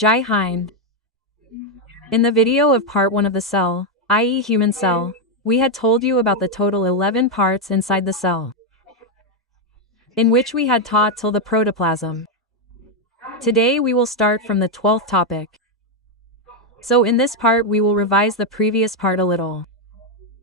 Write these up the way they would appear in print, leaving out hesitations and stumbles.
Jai Hind. In the video of part 1 of the cell, i.e. human cell, we had told you about the total 11 parts inside the cell, in which we had taught till the protoplasm. Today we will start from the 12th topic. So in this part we will revise the previous part a little.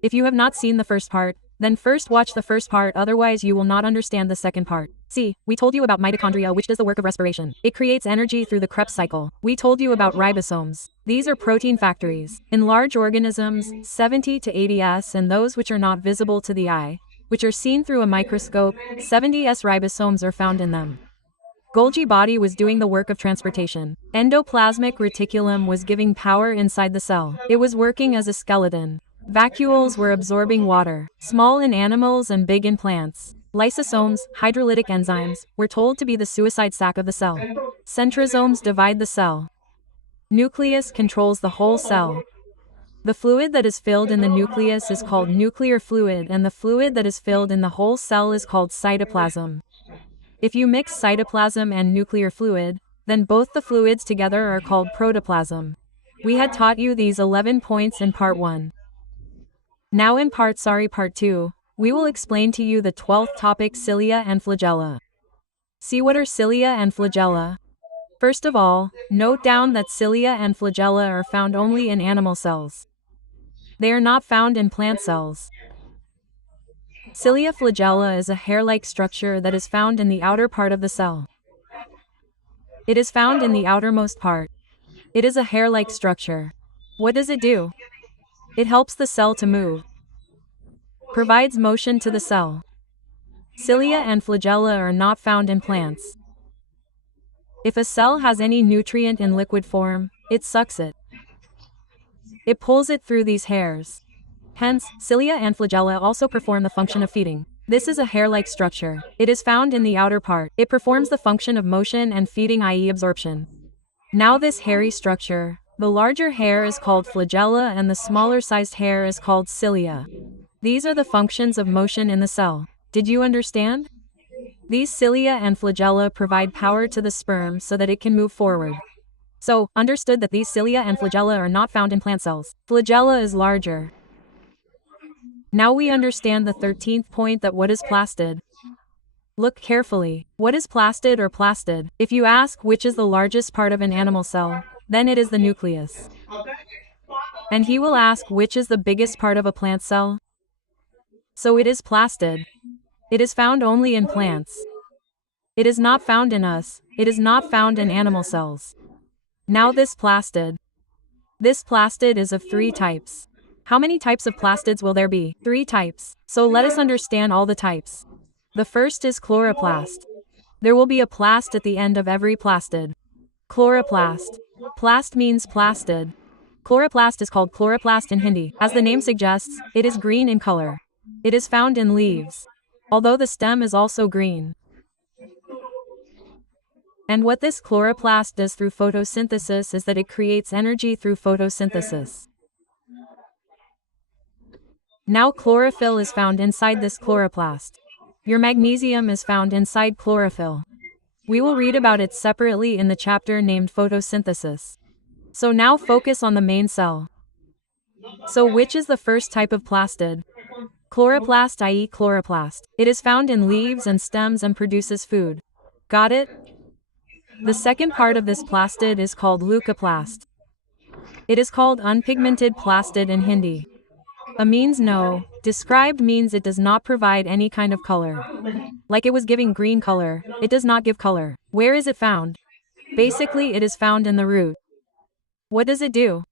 If you have not seen the first part, then first watch the first part, otherwise you will not understand the second part. See, we told you about mitochondria, which does the work of respiration. It creates energy through the Krebs cycle. We told you about ribosomes. These are protein factories. In large organisms, 70 to 80s, and those which are not visible to the eye, which are seen through a microscope, 70s ribosomes are found in them. Golgi body was doing the work of transportation. Endoplasmic reticulum was giving power inside the cell. It was working as a skeleton. Vacuoles were absorbing water, small in animals and big in plants. Lysosomes, hydrolytic enzymes, were told to be the suicide sac of the cell. Centrosomes divide the cell. Nucleus controls the whole cell. The fluid that is filled in the nucleus is called nuclear fluid, and the fluid that is filled in the whole cell is called cytoplasm. If you mix cytoplasm and nuclear fluid, then both the fluids together are called protoplasm. We had taught you these 11 points in part 1. Now in part 2, we will explain to you the 12th topic, cilia and flagella. See, what are cilia and flagella? First of all, note down that cilia and flagella are found only in animal cells. They are not found in plant cells. Cilia flagella is a hair-like structure that is found in the outer part of the cell. It is found in the outermost part. It is a hair-like structure. What does it do? It helps the cell to move, provides motion to the cell. Cilia and flagella are not found in plants. If a cell has any nutrient in liquid form, it sucks it. It pulls it through these hairs. Hence, cilia and flagella also perform the function of feeding. This is a hair-like structure. It is found in the outer part. It performs the function of motion and feeding, i.e. absorption. Now this hairy structure, the larger hair is called flagella and the smaller sized hair is called cilia. These are the functions of motion in the cell. Did you understand? These cilia and flagella provide power to the sperm so that it can move forward. So, understood that these cilia and flagella are not found in plant cells. Flagella is larger. Now we understand the 13th point, that what is plastid. Look carefully. What is plastid or plastid? If you ask which is the largest part of an animal cell, then it is the nucleus. And he will ask which is the biggest part of a plant cell. So it is plastid. It is found only in plants. It is not found in us. It is not found in animal cells. Now this plastid. This plastid is of 3 types. How many types of plastids will there be? 3 types. So let us understand all the types. The first is chloroplast. There will be a plast at the end of every plastid. Chloroplast. Plast means plastid. Chloroplast is called chloroplast in Hindi. As the name suggests, it is green in color. It is found in leaves, although the stem is also green. And what this chloroplast does through photosynthesis is that it creates energy through photosynthesis. Now chlorophyll is found inside this chloroplast. Your magnesium is found inside chlorophyll. We will read about it separately in the chapter named photosynthesis. So now focus on the main cell. So which is the first type of plastid? Chloroplast, i.e. chloroplast. It is found in leaves and stems and produces food. Got it? The second part of this plastid is called leucoplast. It is called unpigmented plastid in Hindi. A means no, described means it does not provide any kind of color. Like it was giving green color, it does not give color. Where is it found? Basically it is found in the root. What does it do?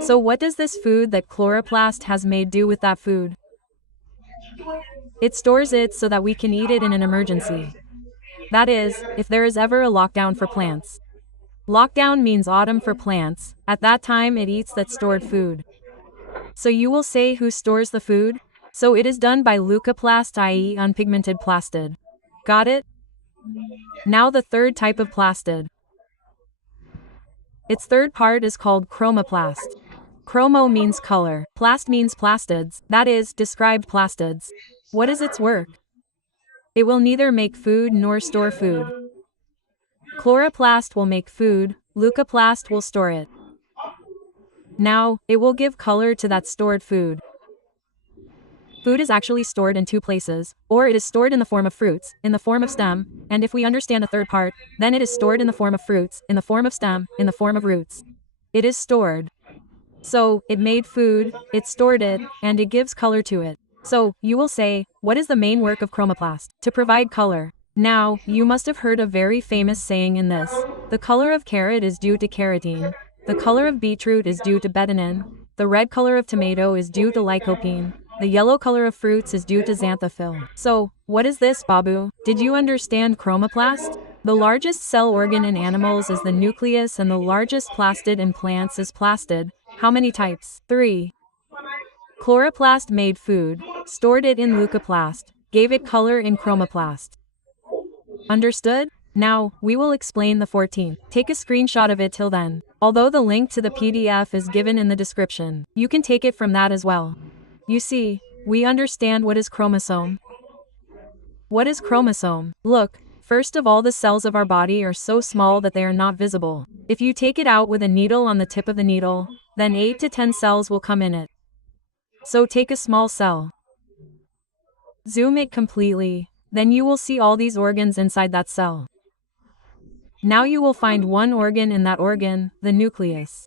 So what does this food that chloroplast has made do with that food? It stores it so that we can eat it in an emergency. That is, if there is ever a lockdown for plants. Lockdown means autumn for plants. At that time it eats that stored food. So you will say, who stores the food? So it is done by leucoplast, i.e. unpigmented plastid. Got it? Now the third type of plastid. Its third part is called chromoplast. Chromo means color. Plast means plastids, that is, described plastids. What is its work? It will neither make food nor store food. Chloroplast will make food, leucoplast will store it. Now, it will give color to that stored food. Food is actually stored in two places, or it is stored in the form of fruits, in the form of stem, and if we understand a third part, then it is stored in the form of fruits, in the form of stem, in the form of roots. It is stored. So, it made food, it stored it, and it gives color to it. So, you will say, what is the main work of chromoplast? To provide color. Now, you must have heard a very famous saying in this. The color of carrot is due to carotene. The color of beetroot is due to betanin. The red color of tomato is due to lycopene. The yellow color of fruits is due to xanthophyll. So, what is this, Babu? Did you understand chromoplast? The largest cell organ in animals is the nucleus and the largest plastid in plants is plastid. How many types? 3. Chloroplast made food, stored it in leucoplast, gave it color in chromoplast. Understood? Now, we will explain the 14th. Take a screenshot of it till then. Although the link to the PDF is given in the description, you can take it from that as well. You see, we understand what is chromosome. What is chromosome? Look, first of all, the cells of our body are so small that they are not visible. If you take it out with a needle on the tip of the needle, then 8 to 10 cells will come in it. So take a small cell. Zoom it completely, then you will see all these organs inside that cell. Now you will find one organ in that organ, the nucleus.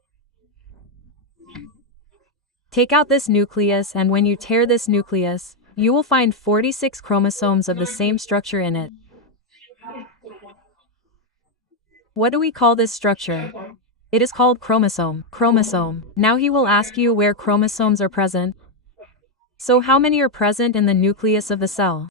Take out this nucleus and when you tear this nucleus, you will find 46 chromosomes of the same structure in it. What do we call this structure? It is called chromosome. Chromosome. Now he will ask you where chromosomes are present. So how many are present in the nucleus of the cell?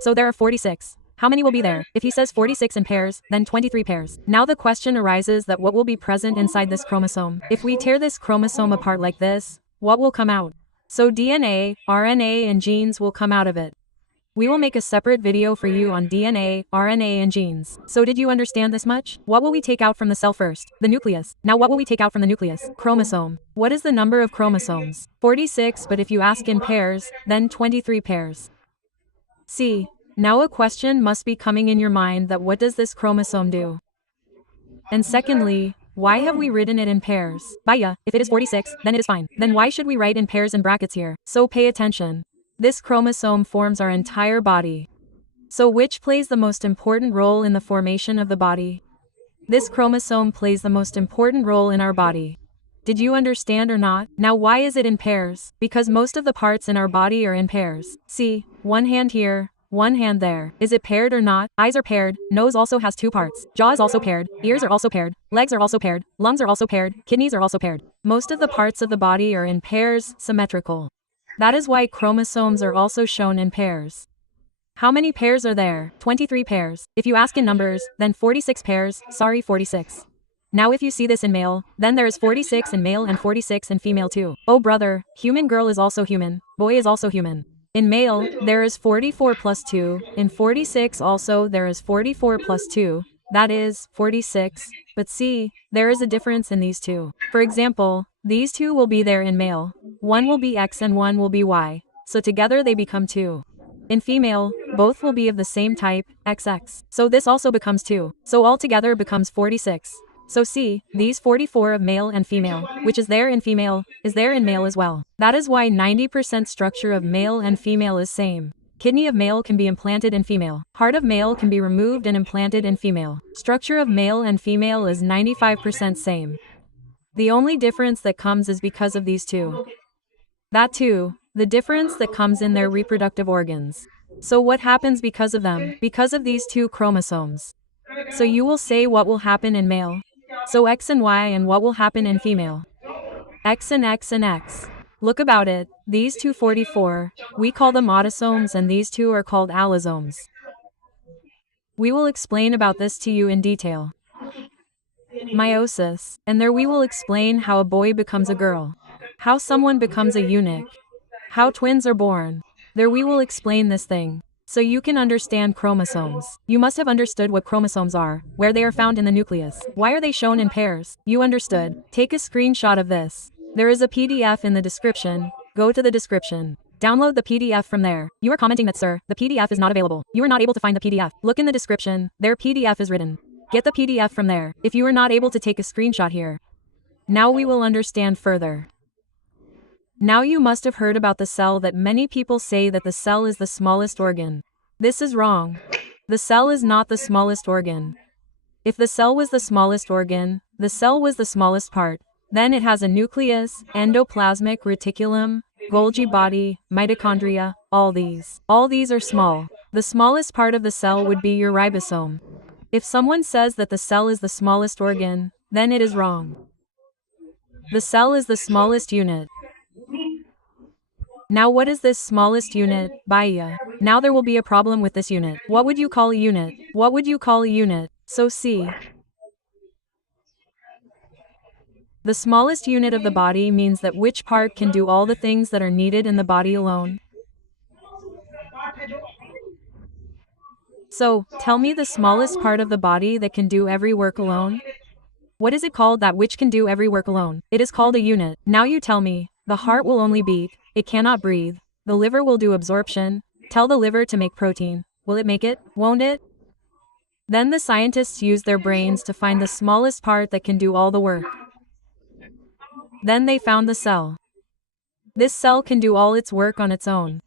So there are 46. How many will be there? If he says 46 in pairs, then 23 pairs. Now the question arises that what will be present inside this chromosome? If we tear this chromosome apart like this, what will come out? So DNA, RNA, and genes will come out of it. We will make a separate video for you on DNA, RNA, and genes. So did you understand this much? What will we take out from the cell first? The nucleus. Now what will we take out from the nucleus? Chromosome. What is the number of chromosomes? 46, but if you ask in pairs, then 23 pairs. See, now a question must be coming in your mind that what does this chromosome do? And secondly, why have we written it in pairs? Baya, if it is 46, then it is fine. Then why should we write in pairs in brackets here? So pay attention. This chromosome forms our entire body. So which plays the most important role in the formation of the body? This chromosome plays the most important role in our body. Did you understand or not? Now why is it in pairs? Because most of the parts in our body are in pairs. See, one hand here, one hand there. Is it paired or not? Eyes are paired, nose also has 2 parts, jaw is also paired, ears are also paired, legs are also paired, lungs are also paired, kidneys are also paired. Most of the parts of the body are in pairs, symmetrical. That is why chromosomes are also shown in pairs. How many pairs are there? 23 pairs. If you ask in numbers, then 46 pairs, 46. Now if you see this in male, then there is 46 in male and 46 in female too. Oh brother, human girl is also human, boy is also human. In male, there is 44 plus 2, in 46 also there is 44 plus 2, that is, 46, but see, there is a difference in these two. For example, these two will be there in male, one will be X and one will be Y, so together they become 2. In female, both will be of the same type, XX, so this also becomes 2, so altogether becomes 46. So see, these 44 of male and female, which is there in female, is there in male as well. That is why 90% structure of male and female is same. Kidney of male can be implanted in female. Heart of male can be removed and implanted in female. Structure of male and female is 95% same. The only difference that comes is because of these two. That too, the difference that comes in their reproductive organs. So what happens because of them? Because of these 2 chromosomes. So you will say what will happen in male. So X and Y and what will happen in female? X and X and X. Look about it, these 244, we call them autosomes and these 2 are called allosomes. We will explain about this to you in detail. Meiosis, and there we will explain how a boy becomes a girl, how someone becomes a eunuch, how twins are born. There we will explain this thing. So you can understand chromosomes. You must have understood what chromosomes are, where they are found in the nucleus. Why are they shown in pairs? You understood. Take a screenshot of this. There is a PDF in the description. Go to the description. Download the PDF from there. You are commenting that, sir, the PDF is not available. You are not able to find the PDF. Look in the description. Their PDF is written. Get the PDF from there, if you are not able to take a screenshot here. Now we will understand further. Now you must have heard about the cell that many people say that the cell is the smallest organ. This is wrong. The cell is not the smallest organ. If the cell was the smallest organ, the cell was the smallest part. Then it has a nucleus, endoplasmic reticulum, Golgi body, mitochondria, all these. All these are small. The smallest part of the cell would be your ribosome. If someone says that the cell is the smallest organ, then it is wrong. The cell is the smallest unit. Now what is this smallest unit, Baya? Now there will be a problem with this unit. What would you call a unit? What would you call a unit? So see. The smallest unit of the body means that which part can do all the things that are needed in the body alone. So, tell me the smallest part of the body that can do every work alone? What is it called that which can do every work alone? It is called a unit. Now you tell me, the heart will only beat, it cannot breathe. The liver will do absorption. Tell the liver to make protein. Will it make it? Won't it? Then the scientists use their brains to find the smallest part that can do all the work. Then they found the cell. This cell can do all its work on its own.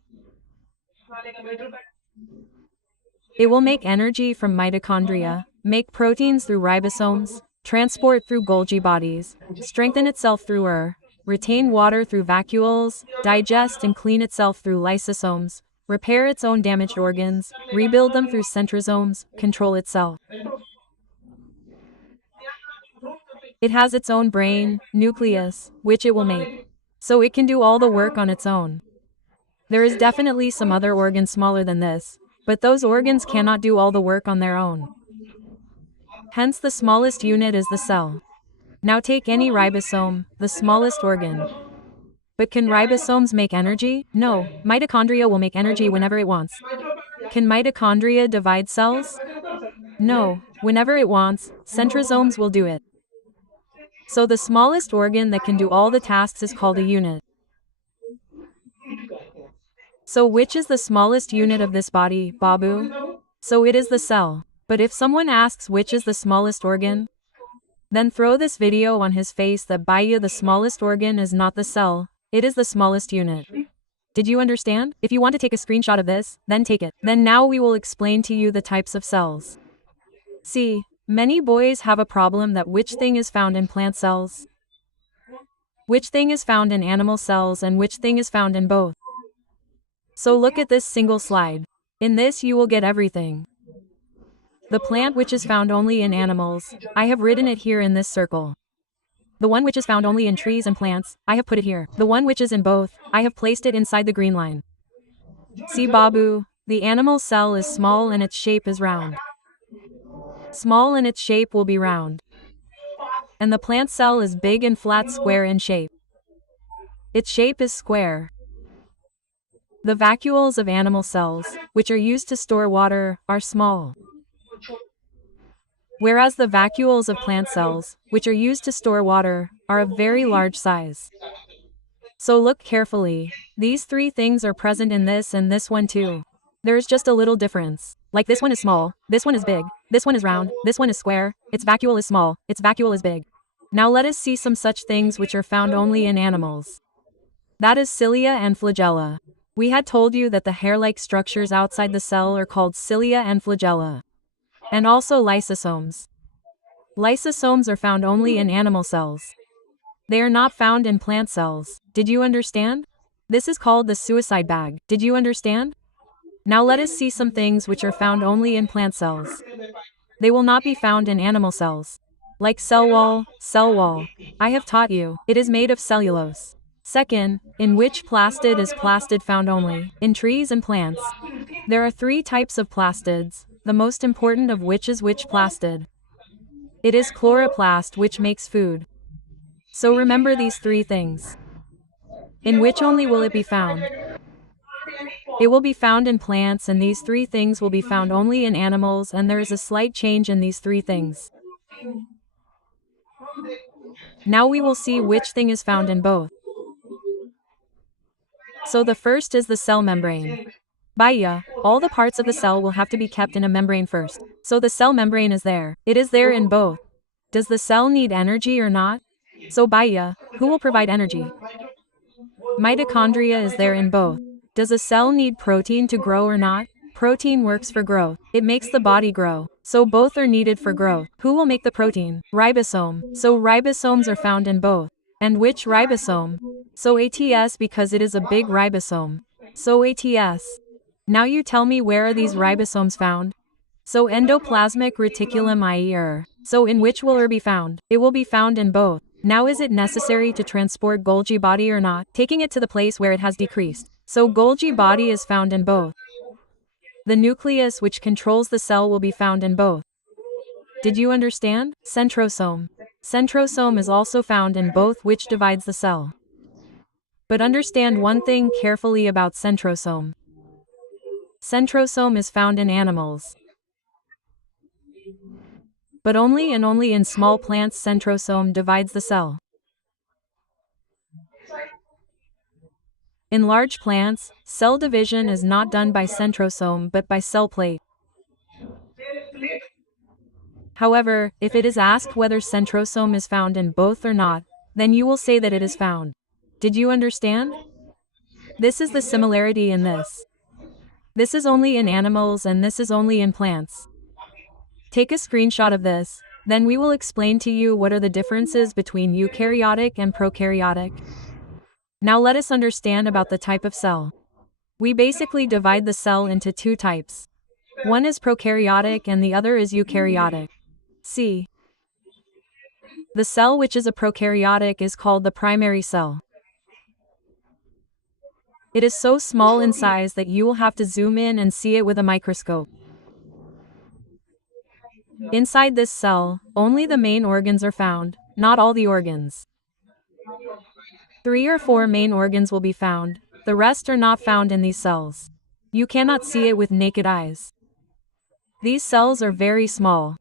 It will make energy from mitochondria, make proteins through ribosomes, transport through Golgi bodies, strengthen itself through retain water through vacuoles, digest and clean itself through lysosomes, repair its own damaged organs, rebuild them through centrosomes, control itself. It has its own brain, nucleus, which it will make. So it can do all the work on its own. There is definitely some other organs smaller than this, but those organs cannot do all the work on their own. Hence the smallest unit is the cell. Now take any ribosome, the smallest organ. But can ribosomes make energy? No, mitochondria will make energy whenever it wants. Can mitochondria divide cells? No, whenever it wants, centrosomes will do it. So the smallest organ that can do all the tasks is called a unit. So which is the smallest unit of this body, Babu? So it is the cell. But if someone asks which is the smallest organ, then throw this video on his face that Baya, the smallest organ is not the cell, it is the smallest unit. Did you understand? If you want to take a screenshot of this, then take it. Then now we will explain to you the types of cells. See, many boys have a problem that which thing is found in plant cells, which thing is found in animal cells, and which thing is found in both. So look at this single slide. In this you will get everything. The plant which is found only in animals, I have written it here in this circle. The one which is found only in trees and plants, I have put it here. The one which is in both, I have placed it inside the green line. See Babu, the animal cell is small and its shape is round. Small and its shape will be round. And the plant cell is big and flat square in shape. Its shape is square. The vacuoles of animal cells, which are used to store water, are small. Whereas the vacuoles of plant cells, which are used to store water, are of very large size. So look carefully, these three things are present in this and this one too. There is just a little difference. Like this one is small, this one is big, this one is round, this one is square, its vacuole is small, its vacuole is big. Now let us see some such things which are found only in animals. That is cilia and flagella. We had told you that the hair-like structures outside the cell are called cilia and flagella. And also lysosomes. Lysosomes are found only in animal cells. They are not found in plant cells. Did you understand? This is called the suicide bag. Did you understand? Now let us see some things which are found only in plant cells. They will not be found in animal cells. Like cell wall. I have taught you. It is made of cellulose. Second, in which plastid is plastid found only? In trees and plants. There are three types of plastids, the most important of which is which plastid? It is chloroplast, which makes food. So remember these three things. In which only will it be found? It will be found in plants, and these three things will be found only in animals, and there is a slight change in these three things. Now we will see which thing is found in both. So the first is the cell membrane. Baya, all the parts of the cell will have to be kept in a membrane first. So the cell membrane is there. It is there in both. Does the cell need energy or not? So Baya, who will provide energy? Mitochondria is there in both. Does a cell need protein to grow or not? Protein works for growth. It makes the body grow. So both are needed for growth. Who will make the protein? Ribosome. So ribosomes are found in both. And which ribosome? So ATS, because it is a big ribosome. So ATS. Now you tell me, where are these ribosomes found? So endoplasmic reticulum IE. So in which will be found? It will be found in both. Now is it necessary to transport Golgi body or not, taking it to the place where it has decreased? So Golgi body is found in both. The nucleus which controls the cell will be found in both. Did you understand? Centrosome. Centrosome is also found in both, which divides the cell. But understand one thing carefully about centrosome. Centrosome is found in animals. But only and only in small plants centrosome divides the cell. In large plants, cell division is not done by centrosome but by cell plate. However, if it is asked whether centrosome is found in both or not, then you will say that it is found. Did you understand? This is the similarity in this. This is only in animals and this is only in plants. Take a screenshot of this, then we will explain to you what are the differences between eukaryotic and prokaryotic. Now let us understand about the type of cell. We basically divide the cell into two types. One is prokaryotic and the other is eukaryotic. See. The cell which is a prokaryotic is called the primary cell. It is so small in size that you will have to zoom in and see it with a microscope. Inside this cell, only the main organs are found, not all the organs. 3 or 4 main organs will be found, the rest are not found in these cells. You cannot see it with naked eyes. These cells are very small.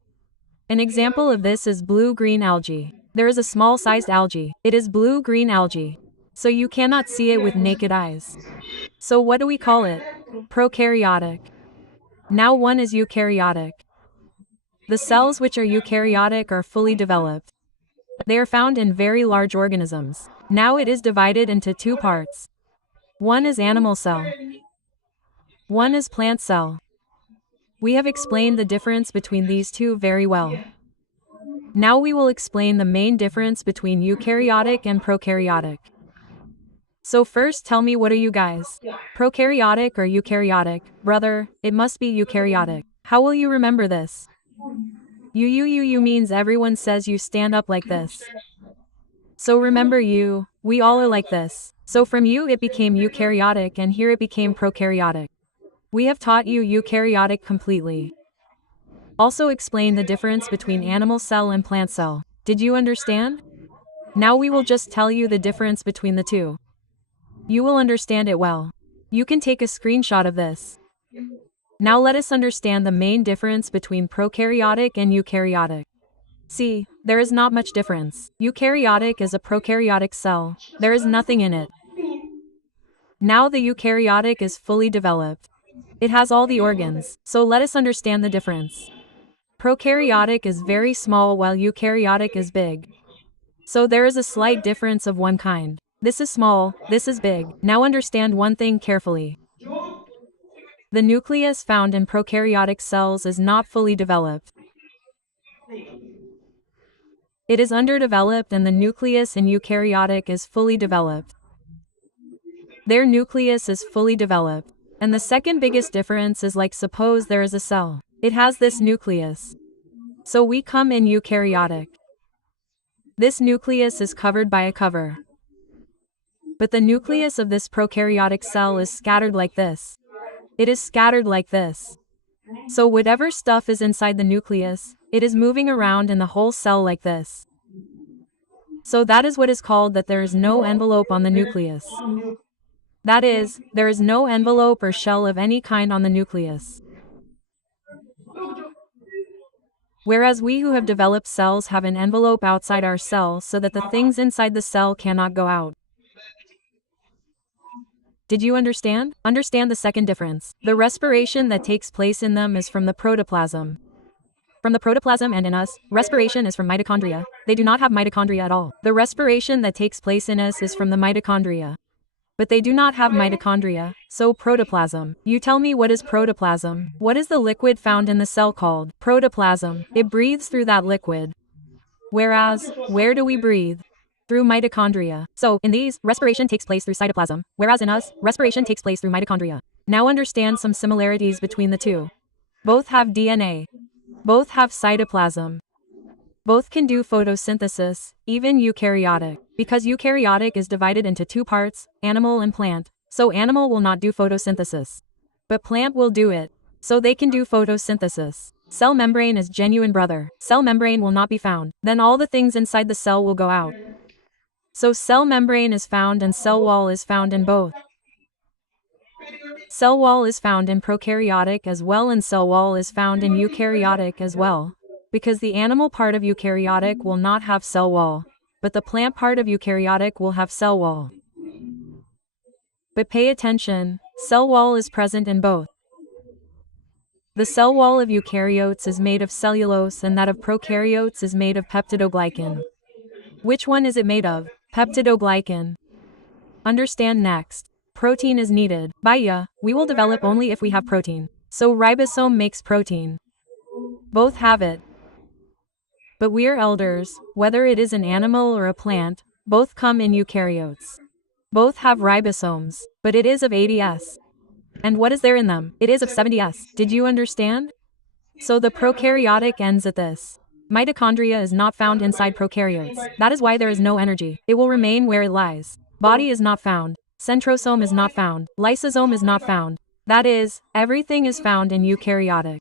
An example of this is blue-green algae. There is a small-sized algae. It is blue-green algae. So you cannot see it with naked eyes. So what do we call it? Prokaryotic. Now one is eukaryotic. The cells which are eukaryotic are fully developed. They are found in very large organisms. Now it is divided into two parts. One is animal cell. One is plant cell. We have explained the difference between these two very well. Now we will explain the main difference between eukaryotic and prokaryotic. So first tell me, what are you guys? Prokaryotic or eukaryotic? Brother, it must be eukaryotic. How will you remember this? You means everyone says you stand up like this. So remember you, we all are like this. So from you it became eukaryotic and here it became prokaryotic. We have taught you eukaryotic completely. Also explain the difference between animal cell and plant cell. Did you understand? Now we will just tell you the difference between the two. You will understand it well. You can take a screenshot of this. Now let us understand the main difference between prokaryotic and eukaryotic. See, there is not much difference. Eukaryotic is a prokaryotic cell. There is nothing in it. Now the eukaryotic is fully developed. It has all the organs, so let us understand the difference. Prokaryotic is very small while eukaryotic is big. So there is a slight difference of one kind. This is small, this is big. Now understand one thing carefully. The nucleus found in prokaryotic cells is not fully developed. It is underdeveloped and the nucleus in eukaryotic is fully developed. Their nucleus is fully developed. And the second biggest difference is, like, suppose there is a cell. It has this nucleus. So we come in eukaryotic. This nucleus is covered by a cover. But the nucleus of this prokaryotic cell is scattered like this. It is scattered like this. So whatever stuff is inside the nucleus, it is moving around in the whole cell like this. So that is what is called that there is no envelope on the nucleus. That is, there is no envelope or shell of any kind on the nucleus. Whereas we who have developed cells have an envelope outside our cell so that the things inside the cell cannot go out. Did you understand? Understand the second difference. The respiration that takes place in them is from the protoplasm. From the protoplasm and in us, respiration is from mitochondria. They do not have mitochondria at all. The respiration that takes place in us is from the mitochondria. But they do not have mitochondria, so protoplasm. You tell me, what is protoplasm? What is the liquid found in the cell called? Protoplasm. It breathes through that liquid. Whereas, where do we breathe? Through mitochondria. So, in these, respiration takes place through cytoplasm, whereas in us, respiration takes place through mitochondria. Now understand some similarities between the two. Both have DNA. Both have cytoplasm. Both can do photosynthesis, even eukaryotic. Because eukaryotic is divided into two parts, animal and plant. So animal will not do photosynthesis. But plant will do it. So they can do photosynthesis. Cell membrane is genuine brother. Cell membrane will not be found. Then all the things inside the cell will go out. So cell membrane is found and cell wall is found in both. Cell wall is found in prokaryotic as well, and cell wall is found in eukaryotic as well. Because the animal part of eukaryotic will not have cell wall, but the plant part of eukaryotic will have cell wall. But pay attention, cell wall is present in both. The cell wall of eukaryotes is made of cellulose and that of prokaryotes is made of peptidoglycan. Which one is it made of? Peptidoglycan. Understand next. Protein is needed. Baya, we will develop only if we have protein. So ribosome makes protein. Both have it. But we're elders, whether it is an animal or a plant, both come in eukaryotes. Both have ribosomes, but it is of 80s. And what is there in them? It is of 70s. Did you understand? So the prokaryotic ends at this. Mitochondria is not found inside prokaryotes. That is why there is no energy. It will remain where it lies. Body is not found. Centrosome is not found. Lysosome is not found. That is, everything is found in eukaryotic.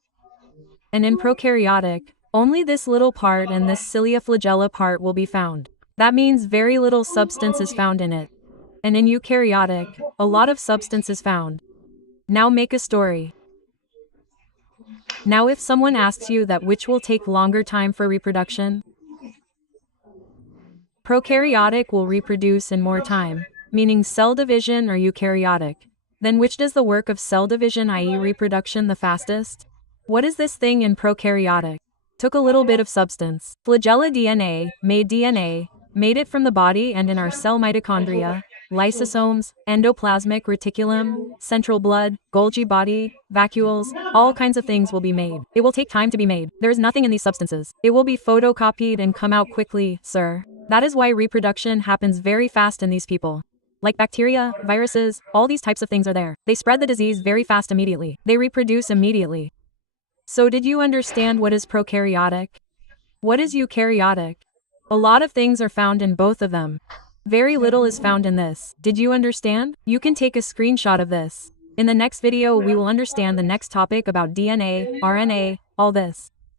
And in prokaryotic, only this little part and this cilia flagella part will be found. That means very little substance is found in it. And in eukaryotic, a lot of substance is found. Now make a story. Now if someone asks you that which will take longer time for reproduction, prokaryotic will reproduce in more time, meaning cell division, or eukaryotic. Then which does the work of cell division, i.e. reproduction, the fastest? What is this thing in prokaryotic? Took a little bit of substance. Flagella DNA, made it from the body and in our cell mitochondria, lysosomes, endoplasmic reticulum, central blood, Golgi body, vacuoles, all kinds of things will be made. It will take time to be made. There is nothing in these substances. It will be photocopied and come out quickly, sir. That is why reproduction happens very fast in these people. Like bacteria, viruses, all these types of things are there. They spread the disease very fast immediately. They reproduce immediately. So did you understand what is prokaryotic? What is eukaryotic? A lot of things are found in both of them. Very little is found in this. Did you understand? You can take a screenshot of this. In the next video we will understand the next topic about DNA, RNA, all this.